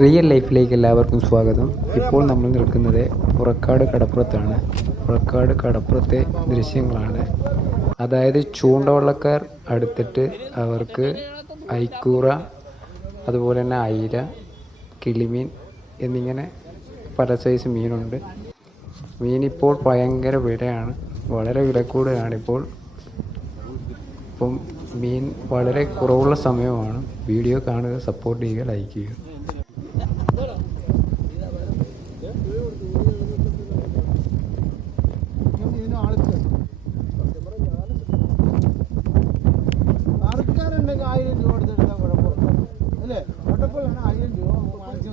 Real ലൈഫിലേക്ക് എല്ലാവർക്കും സ്വാഗതം. ഇപ്പോൾ നമ്മൾ നിൽക്കുന്നത് പുറക്കാട് കടപ്പുറത്താണ്. പുറക്കാട് കടപ്പുറത്തെ ദൃശ്യങ്ങളാണ്. അതായത് ചൂണ്ടവള്ളക്കാർ അടുത്തിട്ട് അവർക്ക് ഐക്കൂറ, അതുപോലെ തന്നെ അയില, കിളിമീൻ എന്നിങ്ങനെ പല സൈസ് മീനുണ്ട്. മീനിപ്പോൾ ഭയങ്കര വിലയാണ്, വളരെ വില കൂടുതലാണിപ്പോൾ. ഇപ്പം മീൻ വളരെ കുറവുള്ള സമയമാണ്. വീഡിയോ കാണുക, സപ്പോർട്ട് ചെയ്യുക, ലൈക്ക് ചെയ്യുക. ആൾക്കാരുണ്ടെങ്കിൽ 1000 രൂപ കൊടുത്തെടുത്താൽ കുഴപ്പമില്ല അല്ലേ? കുഴപ്പമില്ല, 1000 രൂപ വാങ്ങിച്ചു.